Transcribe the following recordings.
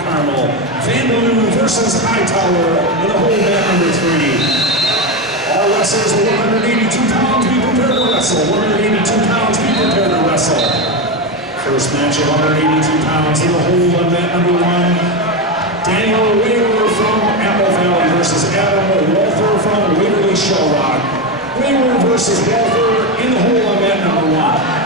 Mount Carmel. Vandaloo versus Hightower in the hold mat number 3. All wrestlers with 182 pounds be prepared to wrestle. 182 pounds be prepared to wrestle. First match of 182 pounds in the hold on mat number 1. Daniel Waywer from Apple Valley versus Adam Walther from Waverly Shell Rock. Waywer versus Walther in the hole on mat number 1.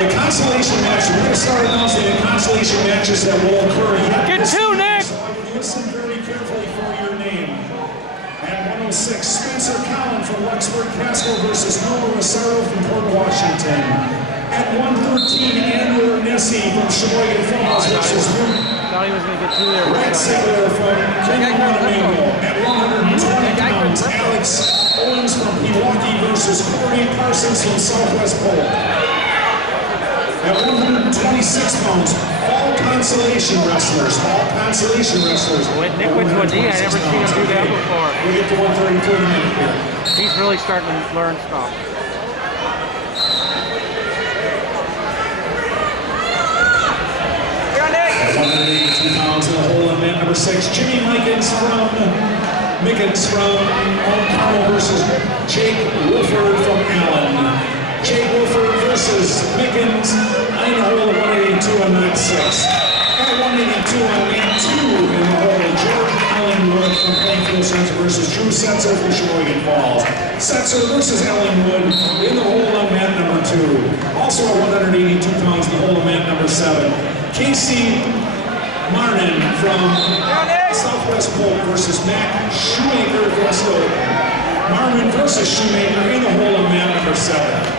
The consolation match, we're going to start announcing the consolation matches that will occur yet. Get two, Nick! So I would listen very carefully for your name. At 106, Spencer Collin from Lexford Castle versus Noah Rosario from Port Washington. At 113, Andrew Nessie from Sheboygan Falls versus thought he was going to get two there. Brad Sigler from King Monamingo. At 120 pounds, Alex Owens from Pewaukee versus Corey Parsons from Southwest Polk. At 126 pounds, all consolation wrestlers, With Nick Witch-Wadee, I never seen him do that before. We'll get to 130 minute here. He's really starting to learn stuff. At 182 pounds in the hole on mat number 6, Jimmy Mickens from Mount Carmel versus Jake Wolford from Allen. Jake Wolford versus Mickens in the hole at 182 on mat 6. At 182 on mat 2 in the hole, Jordan Allenwood from Plainfield Center versus Drew Setzer from Sheboygan Falls. Setzer versus Allenwood in the hole on mat number 2. Also at 182 pounds in the hole on mat number 7. Casey Marnin from Southwest Polk versus Matt Shoemaker from Stoke. Marnin versus Shoemaker in the hole on mat number 7.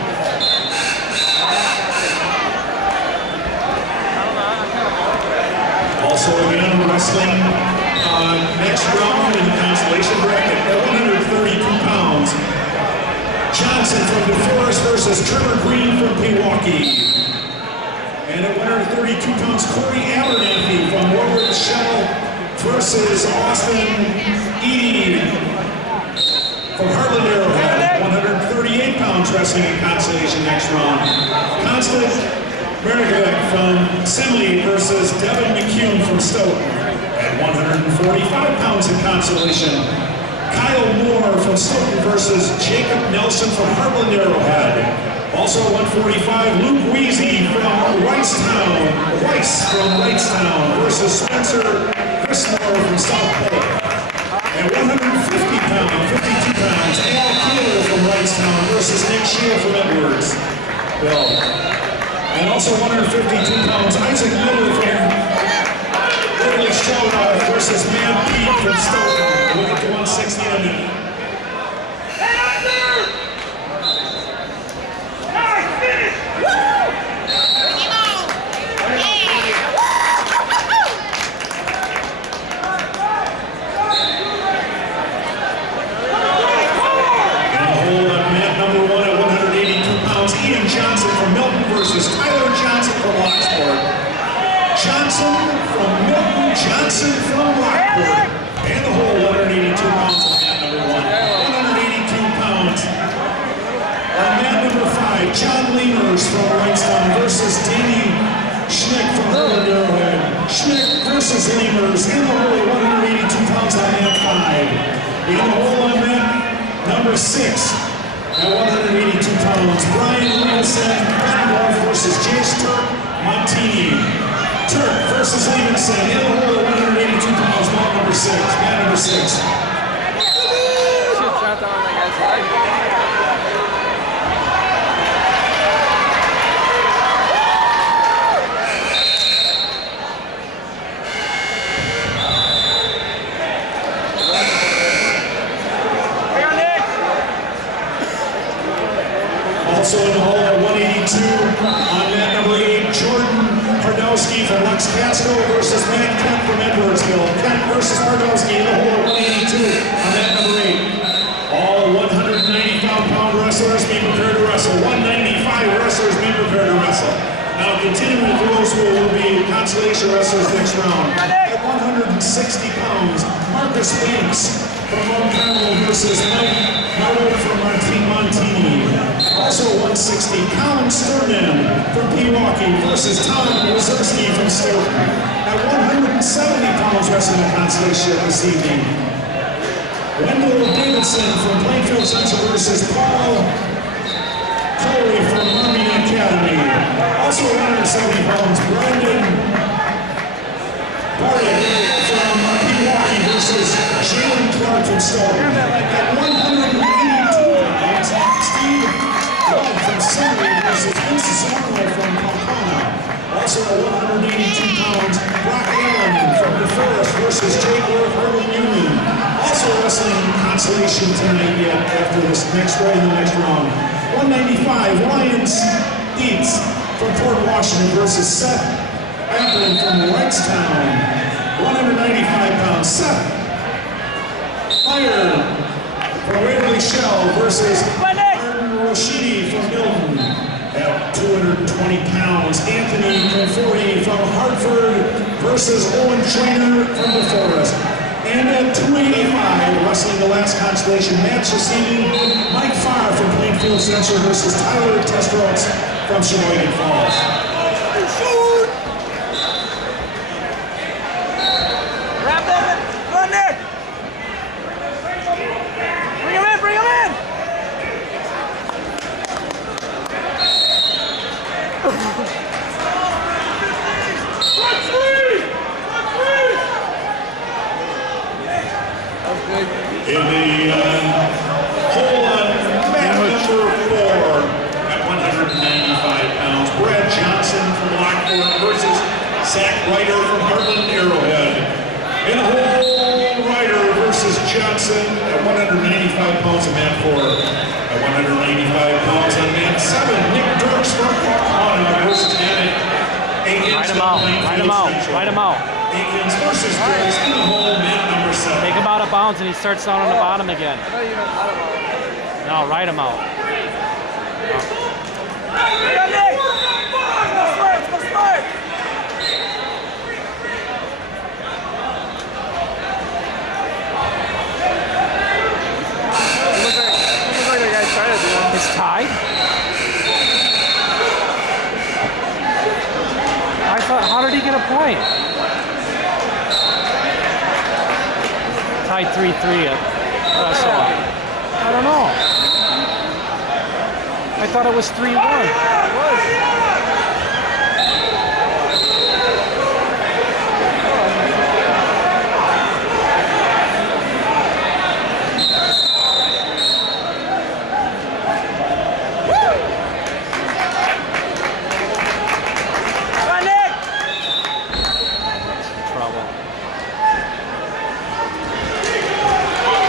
Also again, wrestling next round in the consolation bracket at 132 pounds. Johnson from DeForest versus Trevor Green from Pewaukee. And at 132 pounds, Corey Abernathy from Warwick Shell versus Austin Eady from Heartland Arrowhead. 138 pounds wrestling in consolation next round. Constance Merrick from Simley versus Devin McCune from Stoughton. At 145 pounds in consolation, Kyle Moore from Stoughton versus Jacob Nelson from Heartland Arrowhead. Also at 145, Luke Weezy from Weiss from Wrightstown versus Spencer Grismore from South Polk. At 152 pounds, Al Keeler from Wrightstown versus Nick Shield from Edwards. And also 152 pounds, Isaac Miller from Waverly Shell Rock versus Man Pete from Stoughton. We'll get to 160 in a minute. Johnson from Lockport. And the whole 182 pounds on mat number 1. 182 pounds. On mat number 5, John Lemers from Wrightstown versus Danny Schnick from Heartland Arrowhead. Schnick versus Lemers in the whole 182 pounds on mat 5. In the whole on mat number 6 at 182 pounds, Brian Levinson versus Jace Turk Montini. Turk versus Levinson in the hole at 182 pounds, mat number 6. Mat number 6. Also in the hole at 182 on mat number 8, Jordan Hardowski from Lex Casco versus Matt Kent from Edwardsville. Kent versus Hardowski in the hole at 182 on mat number 8. All 195-pound wrestlers be prepared to wrestle. 195 wrestlers be prepared to wrestle. Now continuing for those who will be consolation wrestlers next round. At 160 pounds, Marcus Banks from Montano versus Mike Mardo from Montini. Also 160, Colin Sternan from Pewaukee versus Tom Wazowski from Stoughton. At 170 pounds wrestling the constellation this evening. Wendell Davidson from Plainfield Central versus Paul Coley from Army Academy. Also 170 pounds, Brandon Bartek from Pewaukee versus Jalen Clark from Stoughton. At 182 pounds, Steve Flood from Sudbury versus Vince Arnold from Pampana. Also at 182 pounds, Brock Allen from DeForest versus Jake Worth Harlan Union. Also wrestling consolation tonight yet after this next in the next round. 195, Lions Dietz from Port Washington versus Seth Applin from Wrightstown. 195 pounds, Seth Meyer from Waverly Shell versus Martin Roshidi from Milton. At 220 pounds, Anthony Conforti from Hartford versus Owen Trainer from DeForest. And at 285, wrestling the last constellation match this evening, Mike Farr from Plainfield Central versus Tyler Testrotz from Sheboygan Falls. Grab them! Run there! Bring him in! Bring him in! In the hole on mat number 4 at 195 pounds, Brad Johnson from Lockport versus Zach Ryder from Heartland Arrowhead. In hole Ryder versus Johnson at 195 pounds on mat 4. At 195 pounds on mat 7, Nick Dirks from Pampana versus Emmett Aikens. Write them out. Write them out. Write them out. Aikens versus Dirks in the hole mat number 7. Take him out of bounds and he starts down on the bottom again. No, write him out. It's tied? I thought, how did he get a point? Tied 3-3 at I don't know. I thought it was 3-1.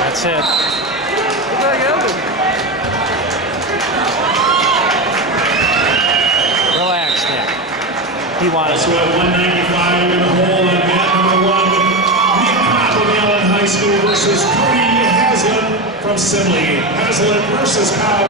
That's it. Relax, Nick. He wanted Also at 195 in the hole on mat number 1, Nick Cobb of Allen High School versus Cody Haslett from Simley. Haslett versus Cobb.